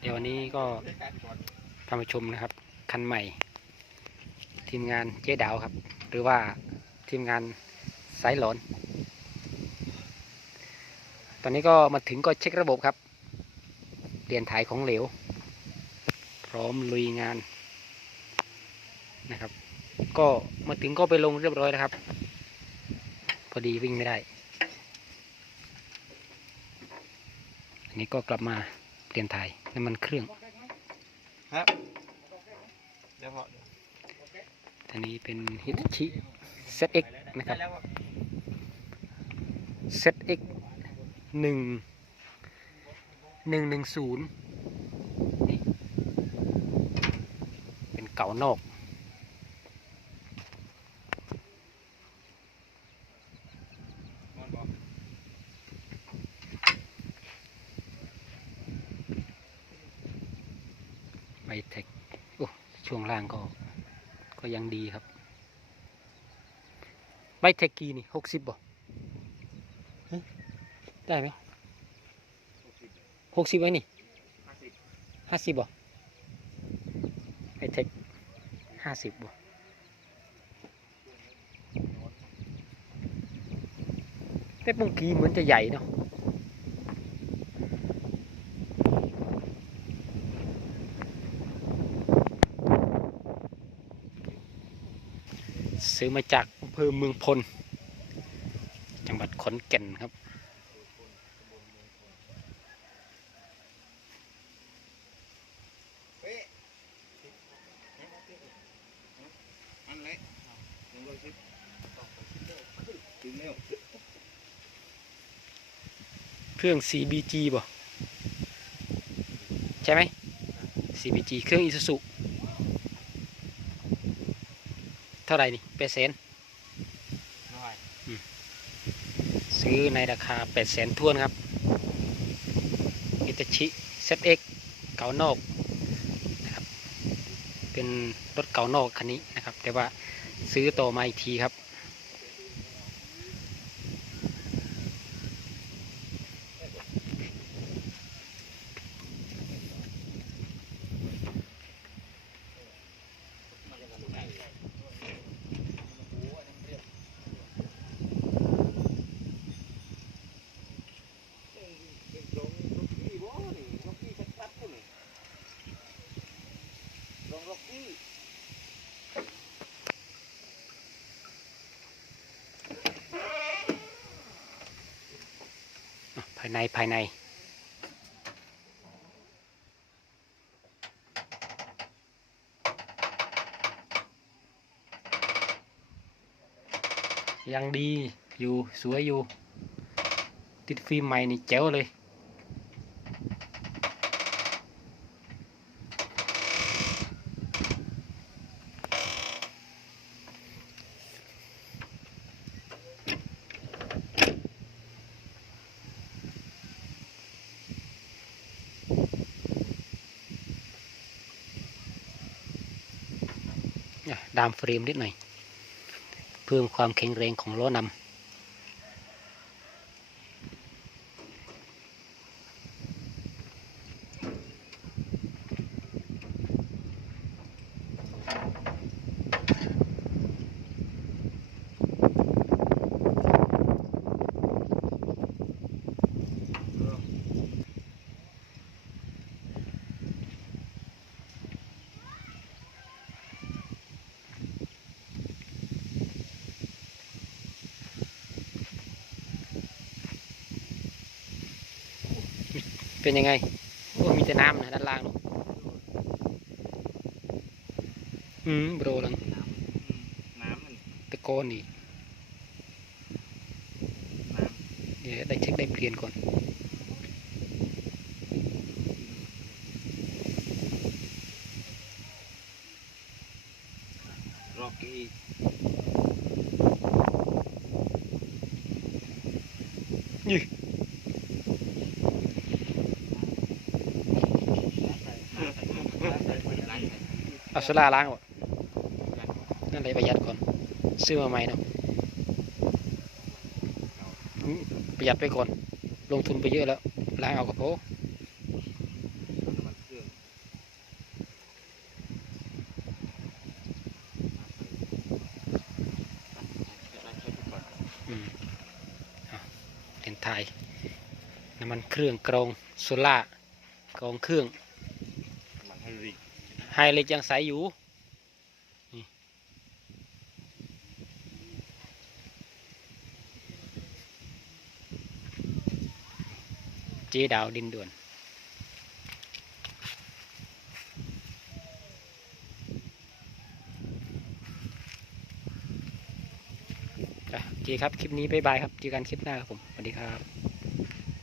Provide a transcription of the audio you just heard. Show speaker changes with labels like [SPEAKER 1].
[SPEAKER 1] เดี๋ยววันนี้ก็พามาชมนะครับ คันใหม่ ทีมงานเจ๊ดาวครับ หรือว่าทีมงานสายหลอน ตอนนี้ก็มาถึงก็เช็คระบบครับเปลี่ยนถ่ายของเหลว พร้อมลุยงานนะครับ ก็มาถึงก็ไปลงเรียบร้อยแล้วครับ พอดีวิ่งไม่ได้ นนี้ก็กลับมาเปลี่ยนถ่ายน้ำมันเครื่อง
[SPEAKER 2] ครับเดี๋ยวพอ
[SPEAKER 1] อันนี้เป็นฮิตชิ ZX นะครับ
[SPEAKER 2] แล้ว
[SPEAKER 1] ZX หนึ่งหนึ่งหนึ่งศูนย์นี่เป็นเก่านอก
[SPEAKER 2] มันบอก
[SPEAKER 1] ไบเทคโอ้ช่วงล่างก็ ก็ยังดีครับไบเทคกีนี่หกสิบบ่ฮะได้ไหมหกสิบไว้นี่
[SPEAKER 2] ห้าสิบ
[SPEAKER 1] ห้าสิบบ่ไบเทคห้าสิบบ่แต่บางทีเหมือนจะใหญ่เนาะ ซื้อมาจากอำเภอเมืองพล จังหวัดขอนแก่นครับ
[SPEAKER 2] เค
[SPEAKER 1] รื่อง CBG บ่ ใช่ไหม CBG เครื่อง Isuzu เท่าไหร่นี่เปเซน
[SPEAKER 2] น้อย
[SPEAKER 1] ซื้อในราคา8แสนทวนครับอิตาชิ ZX เก่านอกนะครับเป็นรถเก่านอกคันนี้นะครับ แต่ว่าซื้อต่อมาอีกทีครับ
[SPEAKER 2] ลงล็อกกี้บ่นี่ล็อกกี้ชัดๆเลยลงล็อกกี้
[SPEAKER 1] อะ ภายในภายในยังดีอยู่สวยอยู่ ติดฟิล์มใหม่นี่แจ๋วเลย ดามเฟรมนิดหน่อย เพิ่มความแข็งแรงของล้อนำ เป็นยังไงโอ้มีแต่น้ำนะด้านล่างเนอะอืมโบรลัง
[SPEAKER 2] น้ำมัน
[SPEAKER 1] ตะโกนอีก
[SPEAKER 2] น้
[SPEAKER 1] เดี๋ยวได้เช็คได้เปลี่ยนก่อนำ
[SPEAKER 2] ล็อกกี้
[SPEAKER 1] เอาโซลาล้างวะนั่นเลยประหยัดก่อน ซื้อมาใหม่เนาะประหยัดไปก่อน ลงทุนไปเยอะแล้วล้างเอากระโพ
[SPEAKER 2] น้ำมันเครื่องกวัน
[SPEAKER 1] อืมเอาเลนไทยน้ำมันเครื่องกรองโซล่ากรองเครื่อง ไฮเล็กยังใสอยู่นี่เจดาวดินด่วน โอเคครับ คลิปนี้บ๊ายบายครับ เจอกันคลิปหน้าครับผม สวัสดีครับ